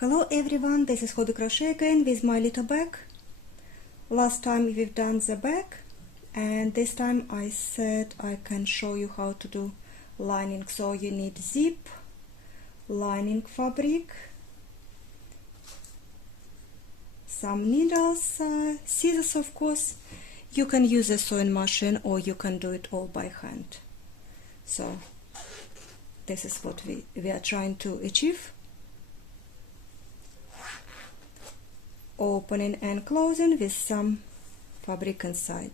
Hello everyone, this is Hobby Crochet again with my little bag. Last time we've done the back, and this time I said I can show you how to do lining. So you need zip, lining fabric, some needles, scissors of course. You can use a sewing machine or you can do it all by hand. So this is what we are trying to achieve. Opening and closing with some fabric inside.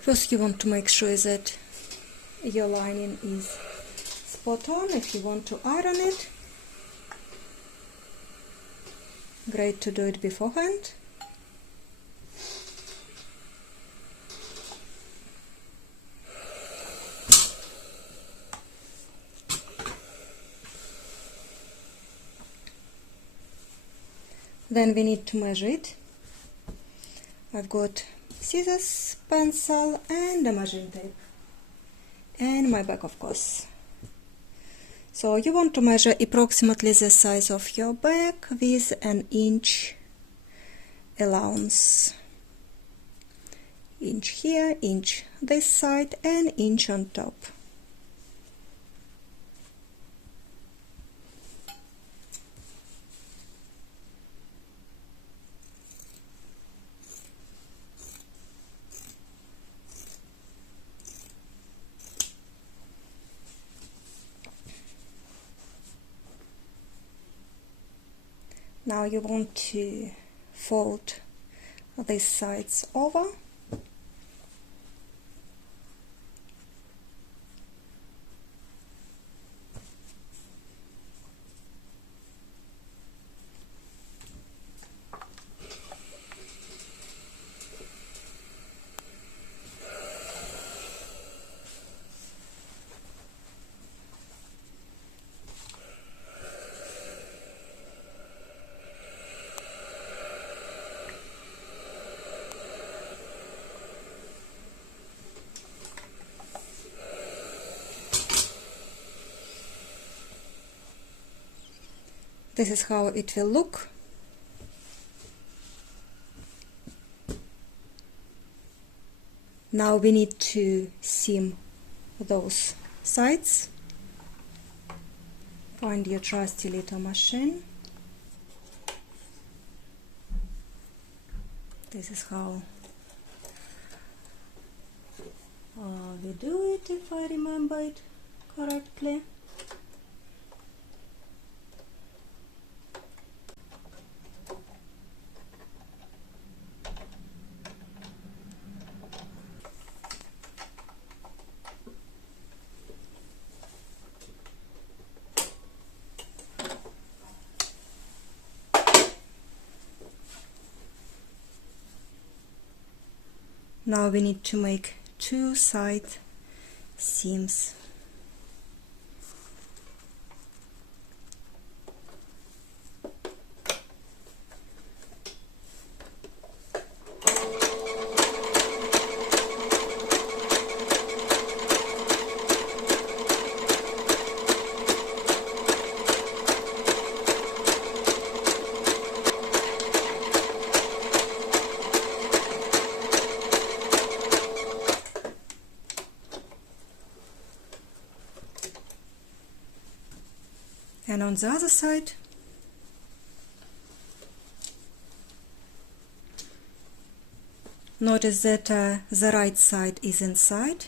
First you want to make sure that your lining is spot on. If you want to iron it, great to do it beforehand. Then we need to measure it. I've got scissors, pencil and a measuring tape and my bag of course. So you want to measure approximately the size of your bag with an inch allowance. Inch here, inch this side and inch on top. Now you want to fold these sides over. This is how it will look. Now we need to seam those sides. Find your trusty little machine. This is how we do it, if I remember it correctly. Now we need to make two side seams. And on the other side, notice that the right side is inside.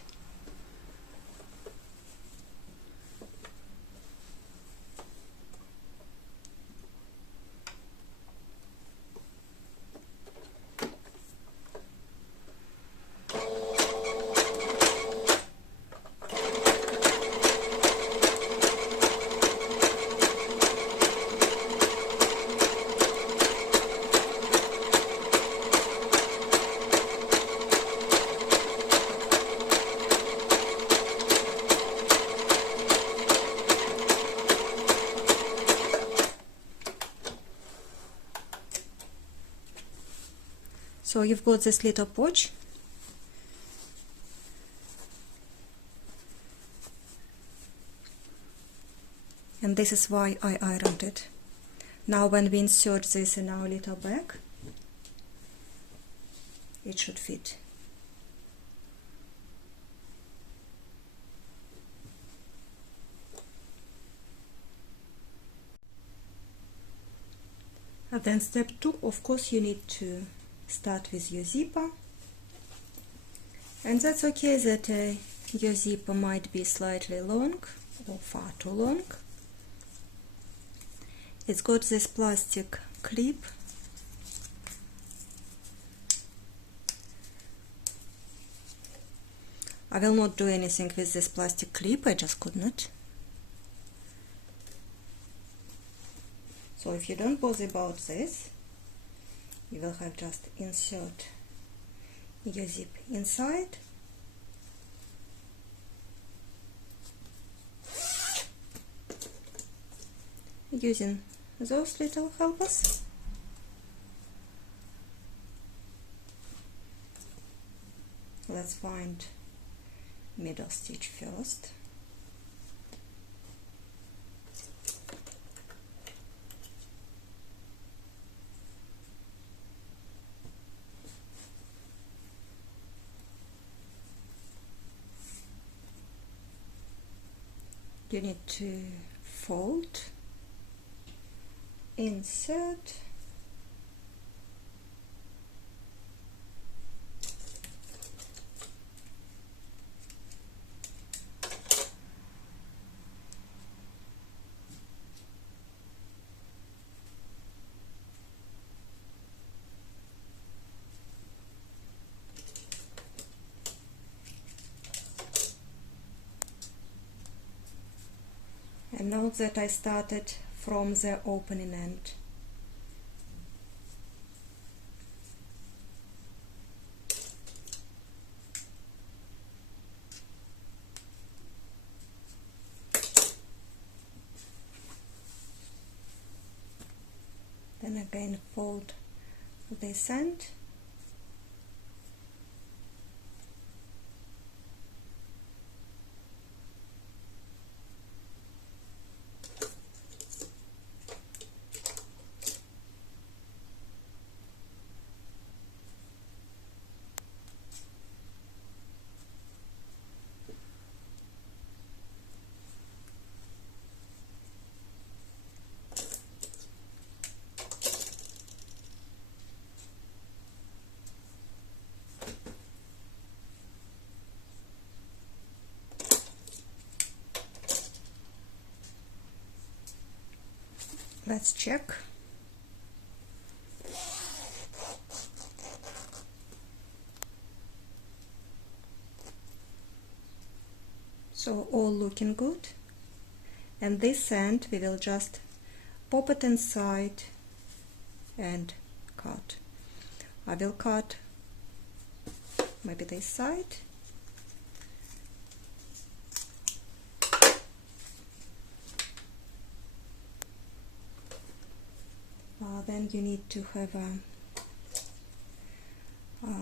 So you've got this little pouch, and this is why I ironed it. Now when we insert this in our little bag, it should fit. And then step 2, of course, you need to start with your zipper. And that's okay that your zipper might be slightly long or far too long. It's got this plastic clip. I will not do anything with this plastic clip, I just could not. So if you don't bother about this, you will have just insert your zip inside. Using those little helpers. Let's find middle stitch first. You need to fold, insert, and note that I started from the opening end. Then again fold this end. Let's check. So all looking good. And this end we will just pop it inside and cut. I will cut maybe this side. Then you need to have a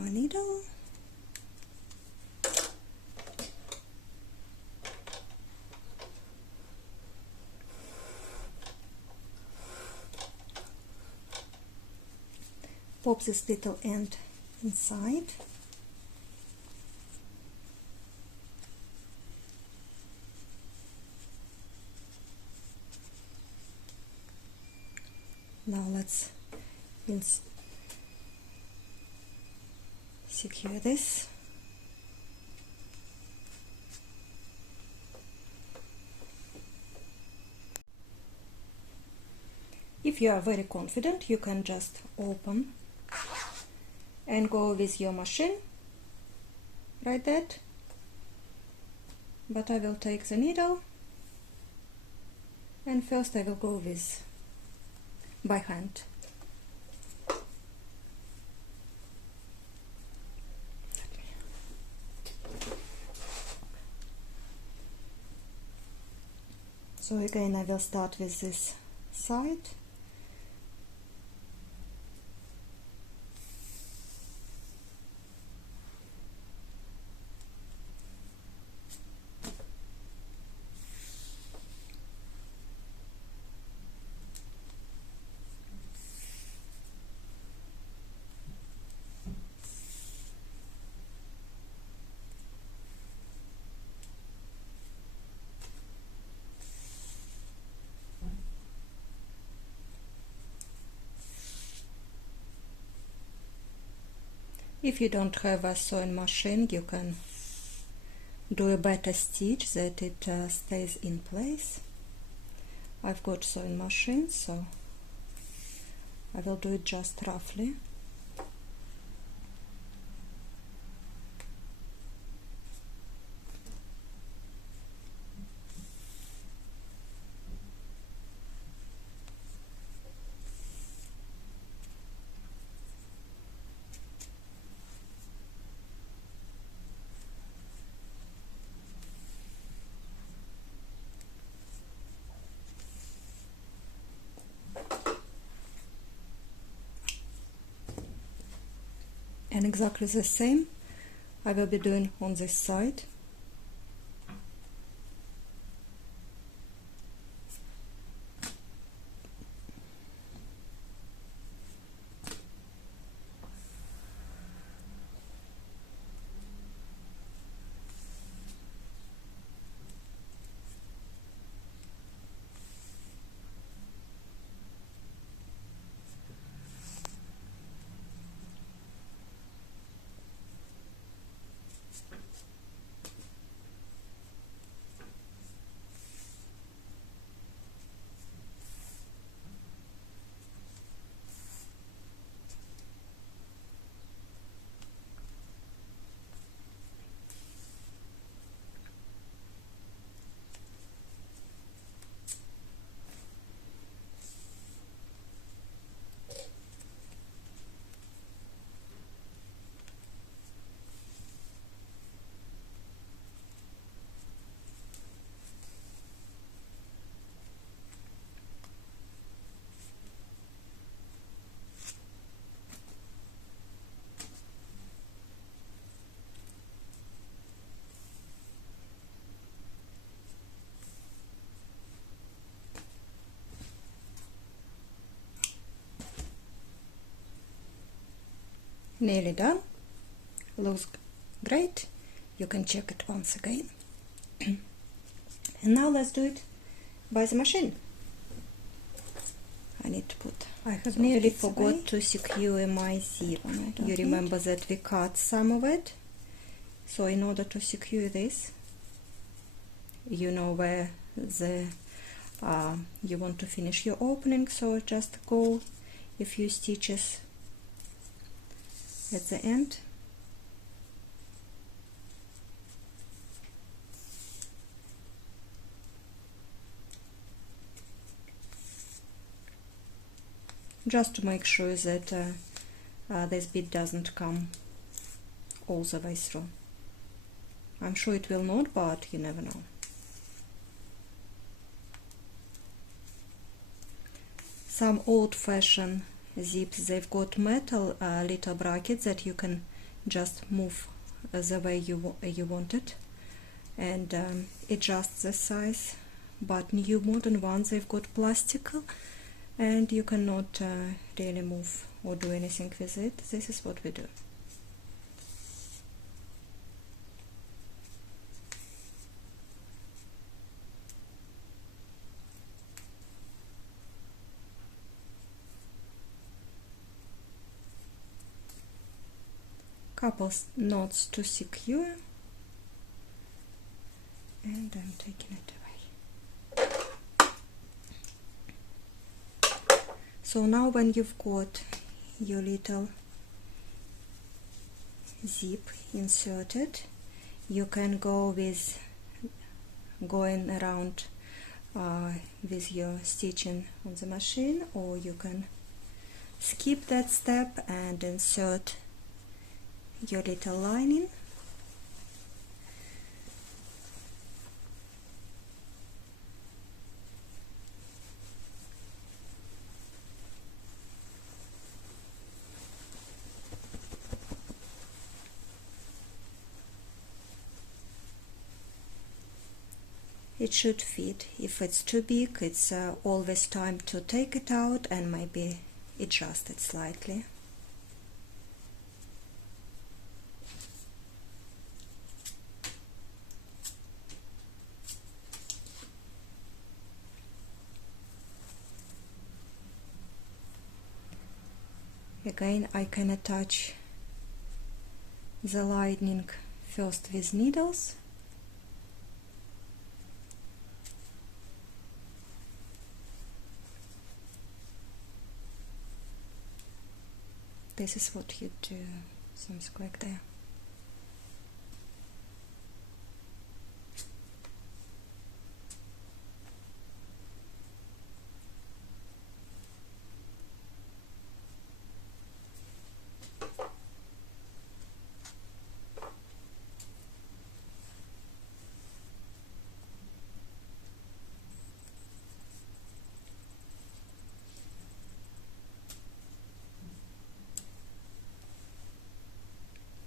needle. Pop this little end inside. Now let's secure this. If you are very confident, you can just open and go with your machine like that. But I will take the needle, and first I will go with by hand. So again I will start with this side. If you don't have a sewing machine, you can do a better stitch that it stays in place. I've got sewing machine, so I will do it just roughly. And exactly the same I will be doing on this side. Nearly done. Looks great. You can check it once again. And now let's do it by the machine. I need to put. I have nearly forgot to secure my zip. You remember that we cut some of it. So in order to secure this, you know where the you want to finish your opening. So just go a few stitches at the end. Just to make sure that this bit doesn't come all the way through. I'm sure it will not, but you never know. Some old-fashioned zips, they've got metal little brackets that you can just move the way you want it, and adjust the size. But new modern ones, they've got plastic, and you cannot really move or do anything with it. This is what we do. Couple knots to secure, and I'm taking it away. So now when you've got your little zip inserted, you can go with going around with your stitching on the machine, or you can skip that step and insert your little lining. It should fit. If it's too big, it's always time to take it out and maybe adjust it slightly. Again, I can attach the lining first with needles. This is what you do, something like that.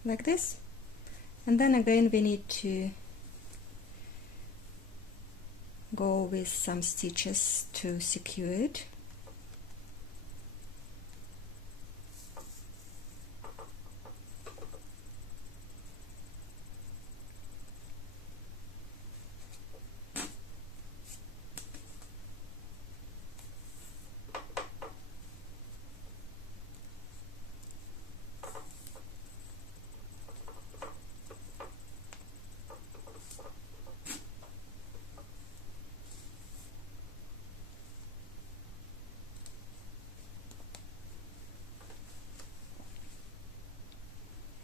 Like this, and then again we need to go with some stitches to secure it.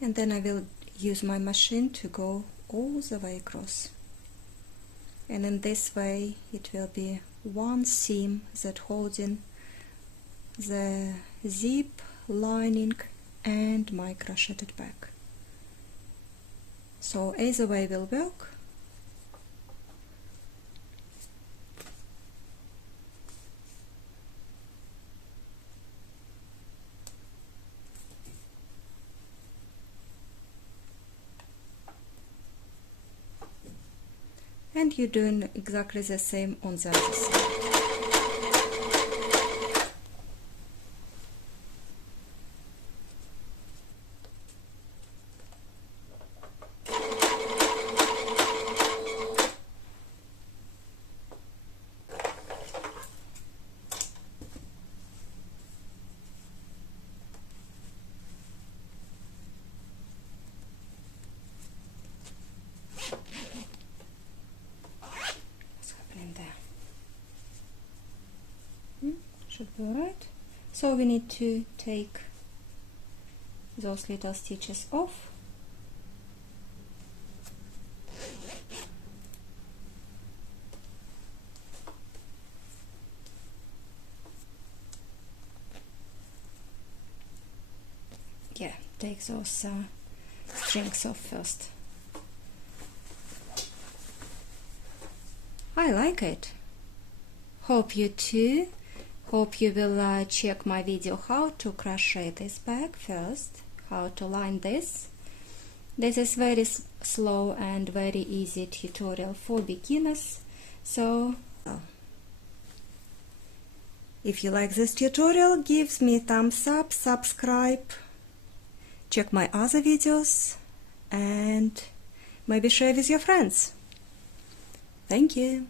And then I will use my machine to go all the way across. And in this way it will be one seam that holding the zip, lining and my crocheted bag. So either way will work. And you're doing exactly the same on the other side. Should be alright. So we need to take those little stitches off. Yeah, take those strings off first. I like it. Hope you too. Hope you will check my video how to crochet this bag first, how to line this. This is very slow and very easy tutorial for beginners. So if you like this tutorial, give me a thumbs up, subscribe, check my other videos and maybe share with your friends. Thank you.